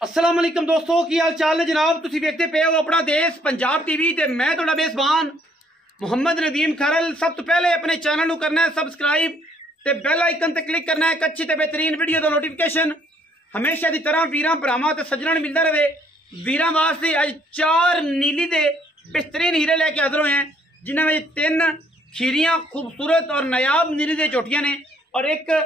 अस्सलाम वालेकुम दोस्तों, की हाल चाल है जनाब। तुसी देखते पे हो अपना देश पंजाब टीवी ते मैं तुहाडा मेज़बान मुहम्मद नदीम खरल। सब तो पहले अपने चैनल नू करना है सबसक्राइब ते बेल आइकन ते क्लिक करना है एक अच्छी ते बेहतरीन वीडियो दा नोटिफिकेशन हमेशा की तरह वीरां भरावां ते सज्जणां नूं मिलदा रहे। वीरां वास्ते अज 4 नीली दे बेहतरीन हीरे लैके हाजिर होए हैं, जिन्हां विच 3 खीरियां खूबसूरत और नायाब नीली दे चोटियां ने और एक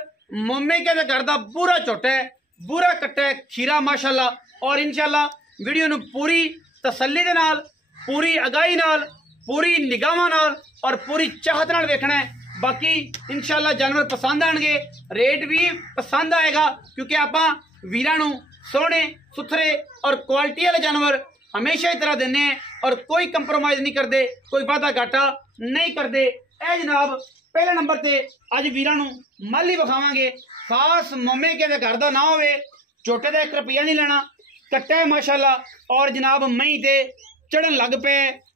मोमे के घर का पूरा झोटा है, पूरा कट्टा है खीरा माशाल्लाह। और इंशाल्लाह वीडियो नूं पूरी तसल्ली दे नाल, पूरी अगाही नाल, पूरी निगाहां नाल और पूरी चाहत नाल वेखना है। बाकी इंशाल्लाह जानवर पसंद आएंगे, रेट भी पसंद आएगा, क्योंकि आपां वीरां नूं सोहणे सुथरे और क्वालिटी वाले जानवर हमेशा ही तरह देने हैं और कोई कंप्रोमाइज़ नहीं करते, कोई वादा घाटा नहीं करते। ए जनाब पहले नंबर ते अज वीरां नूं मल ही विखावांगे। खास मोमे के घर का ना होवे, झोटे का 1 रुपया नहीं लेना, कट्टा है माशाल्लाह। और जनाब मई ते चढ़न लग पे,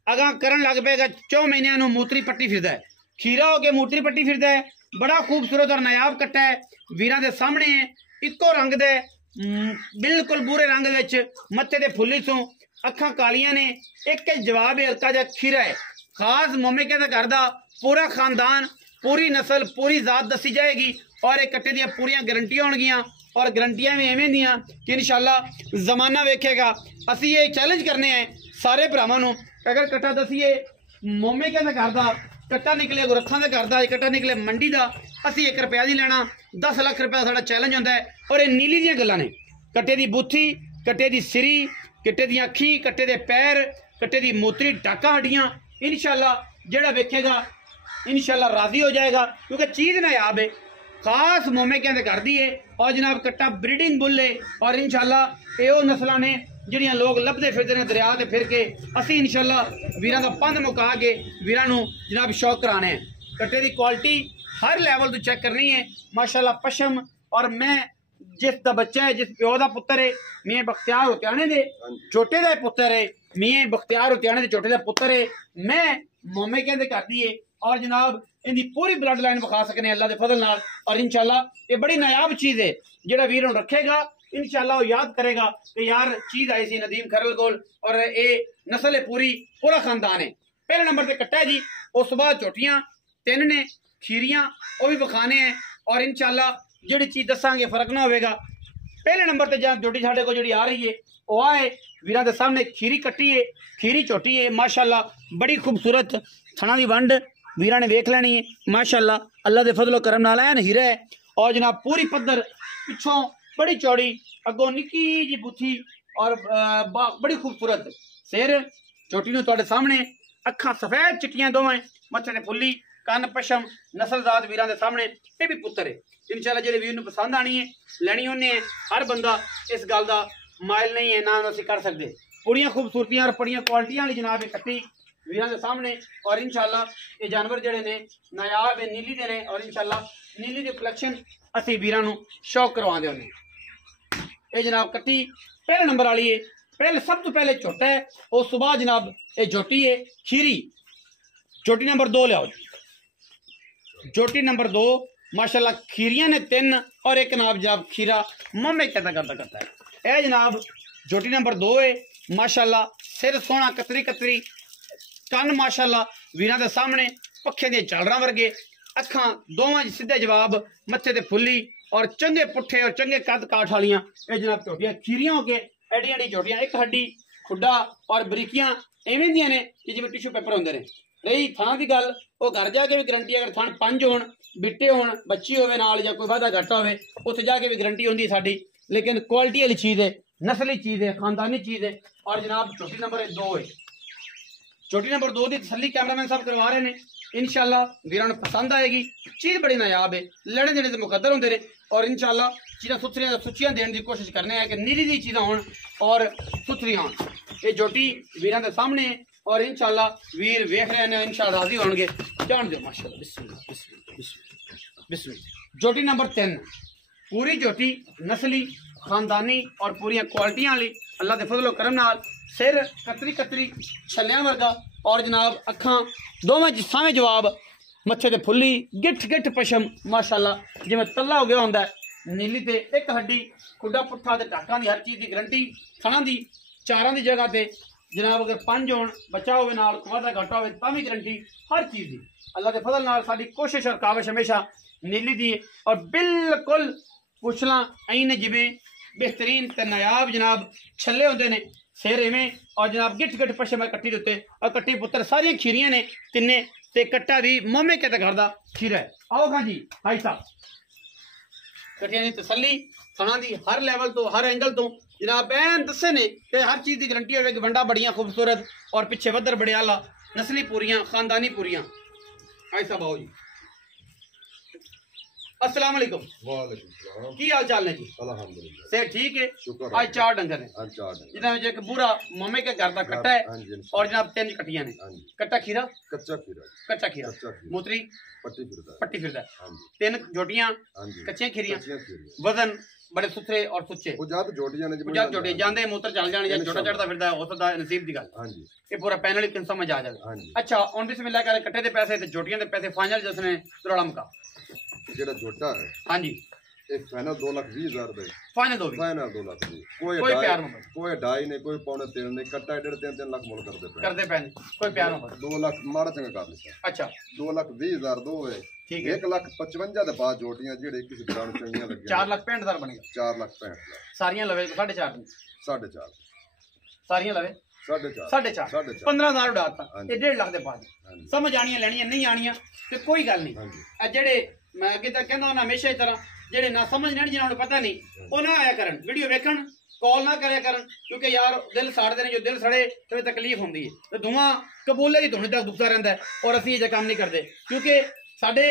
अगां करन लग पेगा। 4 महीनों नूं मूतरी पट्टी फिरदा है, खीरा हो के मूतरी पट्टी फिरदा है। बड़ा खूबसूरत और नायाब कट्टा है, वीरां दे सामने है, इको रंग दे बिल्कुल बूरे रंग विच, मत्थे ते फुल्ली सो, अखां कालियां ने। एक जवाब है, हल्का जिहा खीरा है। खास मोमे के घर का पूरा खानदान, पूरी नस्ल, पूरी जात दसी जाएगी और एक कट्टे दियां पूरियां गारंटियां होणगियां और गारंटियां भी एवें दियां कि इंशाल्लाह जमाना वेखेगा। असी ये चैलेंज करने हैं सारे भरावां नूं, अगर कट्टा दसीए मोमे के घर का कट्टा निकले, गुरखां के घर का कट्टा निकले मंडी का, असी 1 रुपया नहीं लेना, 10 लाख रुपया साडा चैलेंज होंदा है। और ये नीली दियां गल्लां ने, कट्टे दी बूथी, कट्टे दी सिरी, कट्टे दी अखी, कट्टे दे पैर, कट्टे दी मूतरी, टाका हड्डियां, इंशाल्लाह जेड़ा वेखेगा इंशाल्लाह राजी हो जाएगा, क्योंकि चीज़ नायाब है, खास मोमे के घर दी है। और जनाब कट्टा ब्रीडिंग बुल है और इंशाल्लाह यो नस्लां ने जिहड़ियां लोग लभदे फिरदे ने दरिया ते फिर के, असी इंशाल्लाह वीरां दा पंध मुका के वीरां नूं जनाब शौक कराने हैं। कट्टे दी क्वालिटी हर लैवल तो चेक करनी है माशाल्लाह। पशम और मैं जिस दा बच्चा है, जिस प्यो दा पुत्तर है, मियां बख्तियार होतियाने दे छोटे दा पुत्तर है, मियां बख्तियार होतियाने दे छोटे दा पुत्तर है, मैं मोमे के घर दी है। और जनाब इनकी पूरी ब्लड लाइन विखा सकने अल्लाह के फजल नाल। और इंशाल्लाह ये बड़ी नायाब चीज़ है, जेड़ा वीर हूँ रखेगा इंशाल्लाह वो याद करेगा कि यार चीज़ आई सी नदीम खरल कोल और ये नस्ल है पूरी, पूरा खानदान है। पहले नंबर से कट्टा है जी, उस बाद झोटियां 3 ने, खीरियां वो भी विखाने हैं और इंशाल्लाह जी चीज़ दसांगे फर्क ना होगा। पहले नंबर से जहाँ झोटी साढ़े को जी आ रही है वो आए वीरां दे सामने खीरी कट्टी है, खीरी झोटी है माशाल्लाह, बड़ी खूबसूरत थना की वंड वीरां ने वेख लेनी है माशाल्लाह। अल्लाह के फजलो करम नाल ऐन हीरा है। और जनाब पूरी पद्धर, पिछों बड़ी चौड़ी, अगों निक्की जी बुथी और बड़ी खूबसूरत सिर, चोटी नूं तुहाडे सामने, अखां सफेद चिट्टियां दोवें, मत्थे ते फुल्ली, कन पशम, नस्लजात वीरां दे सामने। ये भी पुत्तर है इंशाल्लाह, जेह्ड़े वीर नूं पसंद आनी है लैनी उन्हें है। हर बंदा इस गल का माइल नहीं है, ना असीं कर सकते। बड़ियां खूबसूरतियां और बड़ियां क्वालिटियां वाली जनाब ये कट्टी वीरां दे सामने। और इंशाल्लाह ये जानवर जेहड़े ने नायाब है, नीली दे ने और इंशाल्लाह नीली दी कलैक्शन असीं वीरां नूं शौक करवांदे होने। ये जनाब कट्टी पहले नंबर वाली है, पहले सब तो पहले झोटा है, उस बाद जनाब ये झोटी है खीरी। झोटी नंबर 2 लियाओ, झोटी नंबर 2 माशाल्लाह। खीरियां ने 3 और एक जनाब खीरा मोमे कहता करता है। यह जनाब झोटी नंबर 2 है माशाल्लाह। सिर सोहना, कतरी कतरी, कन माशाल्लाह वीरां दे सामने, पखे दे झालरां वर्गे, अखां दोवां सीधे जवाब, मत्थे ते फुल्ली और चंगे पुट्ठे और चंगे कद काठ वालियां ये जनाब झोटियां खीरियां हो के एडी एडी झोटियां, एक हड्डी खुड्डा और बरीकियां एवें दियां ने कि जिवें टिशू पेपर होंदे ने। रही थां की गल, वो घर जाके भी गारंटी, अगर थान 5 होण, बिट्टे होण, बच्ची होवे नाल जां कोई वाधा घाटा होवे, उत्थे जाके भी गारंटी होंदी है साडी। लेकिन क्वालिटी वाली चीज़ है, नस्ली चीज़ है, खानदानी चीज़ है। और जनाब झोटी नंबर 2 है, झोटी नंबर 2 की तसल्ली कैमरामैन साहब करवा रहे हैं। इंशाल्लाह वीरां नूं पसंद आएगी, चीज़ बड़ी नायाब है, लड़े देने से मुकद्दर होंदे ने। और इंशाल्लाह चीज़ां सुथरियां सुचियां देने की कोशिश करने हैं कि नीली दी चीज़ां होण और सुथरियां होण। ये झोटी वीरां दे सामने है और इंशाल्लाह वीर वेख रहे हैं, इंशाल्लाह राजी होणगे। जान दो माशाल्लाह, बिस्मिल्लाह बिस्मिल्लाह बिस्मिल्लाह बिस्मिल्लाह। झोटी नंबर 3 पूरी झोटी नस्ली, खानदानी और पूरी क्वालिटियां वाली, अल्लाह के फजलो करम नाल। सिर कतरी कतरी, छल्लियां वर्गा और जनाब अखां दोवें जिसावें जवाब, मत्थे ते फुल्ली, गिठ गिठ पशम माशाल्लाह, जिवें तल्ला हो गया होंदा है नीली ते एक हड्डी खुडा पुट्ठा ते टाकां दी हर चीज़ की गारंटी थणा दी चारां दी जगह ते जनाब अगर 5 होण बच्चा होवे नाल वाधा घाटा होवे तां भी गारंटी हर चीज़ दी अल्लाह के फजल नाल साडी कोशिश और काविश हमेशा नीली दी और बिल्कुल पुछला ऐन जिवें बेहतरीन ते नायाब जनाब छल्ले होंदे ने सिर इवें और जनाब गिठ गिठ पछे मैं कट्टी दे उत्ते और कट्टी पुत्र सारियां खीरियां ने तिन्ने ते कट्टा भी मोमे के घर दा खीरा है। आओ खां जी भाई साहब कट्टियां दी तसल्ली थणा दी हर लेवल तो हर एंगल तो जनाब ऐन दसे ने कि हर चीज़ की गारंटी होवे कि वंडा बड़ियां खूबसूरत और पिछे वधर बड़े आला नस्ली पूरियां खानदानी पूरियां। भाई साहब आओ जी अस्सलाम वालेकुम। वालेकुम सलाम। की हाल चाल ने जी? अल्हम्दुलिल्लाह सेहत ठीक है। शुक्र आज 4 डंगर ने जिन्हें जिन्हें एक बुरा मामे के घर का कट्टा है और जनाब 3 कट्टियां ने कट्टा खीरा कच्चा खीरा कच्चा खीरा मूत्री पट्टी फिरदा है 3 जोटियां कच्चियां खीरियां वजन बड़े सुथरे और सुच्चे जद जोटियां ने जद जोटे जांदे मूत्र चल जाने या छोटा चढ़दा फिरदा है उसदा नसीब दी गल। हां जी ये पूरा पैनल ही समझ आ जाए। अच्छा हुन बिस्मिल्लाह कर कट्टे दे पैसे ते जोटियां दे पैसे फाइनल जिसने तरोड़ा मुका जेड़ा जोटा है। हां जी एक फाइनल 2,20,000 दे फाइनल 2 लाख दी कोई प्यार मोहब्बत कोई ढाई ने कोई पौने 3 ने कट्टा 3.5 लाख मोल करदे पे कोई प्यार मोहब्बत 2 लाख माड़ा चंगा कर लेता। अच्छा 2,20,000 दो है ठीक है 1,55,000 दे बाद जोटियां जेड़े किसी ब्रांड चंगियां लगे 4,65,000 बन गया 4,65,000 सारियां लवे 4.5 सारियां लवे 4.5 15,000 उड़ाता ये 1.5 लाख दे बाद समझ आनियां लेनियां नहीं आनियां ते कोई गल नहीं। आ जेड़े मैं अगे तक कहंदा हूं हमेशा इस तरह जेड़े ना समझ नहीं जिन्होंने पता नहीं वो ना आया करन वीडियो वेखन कॉल ना करया करन क्योंकि यार दिल साड़ते हैं जो दिल सड़े तो तकलीफ होंगी है तो धुआं कबूले की धुनी तक दुखता रहता है और असीं ये काम नहीं करते क्योंकि साडे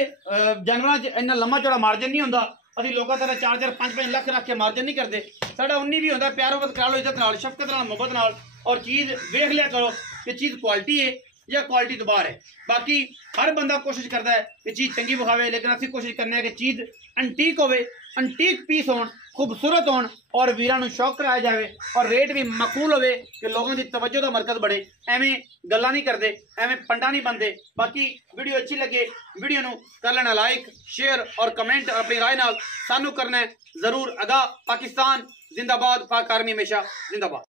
जानवरां च इन्ना लम्मा चौड़ा मार्जन नहीं होंदा असीं लोकां तरह 4-4 5-5 लाख रख के मार्जन नहीं करते साडा उन्नी भी होंदा प्यार मोहब्बत करा लो इज्जत नाल शफकत नाल मोहब्बत नाल और चीज़ वेख लिया करो कि चीज़ क्वालिटी है या क्वालिटी तो बाहर है। बाकी हर बंदा कोशिश करता है कि चीज़ चंगी विखावे लेकिन असीं कोशिश करने कि चीज़ अंटीक होवे अंटीक पीस होन खूबसूरत होन और वीरां नूं शौक कराया जाए और रेट भी मकबूल होवे कि लोगों की तवज्जो का मरकज बने एवें गल्लां नहीं करते एवें पंडा नहीं बनते। बाकी वीडियो अच्छी लगे वीडियो नूं कर लेना लाइक शेयर और कमेंट और अपनी राय नाल सानू करना है जरूर अदा। पाकिस्तान जिंदाबाद पाक आर्मी हमेशा जिंदाबाद।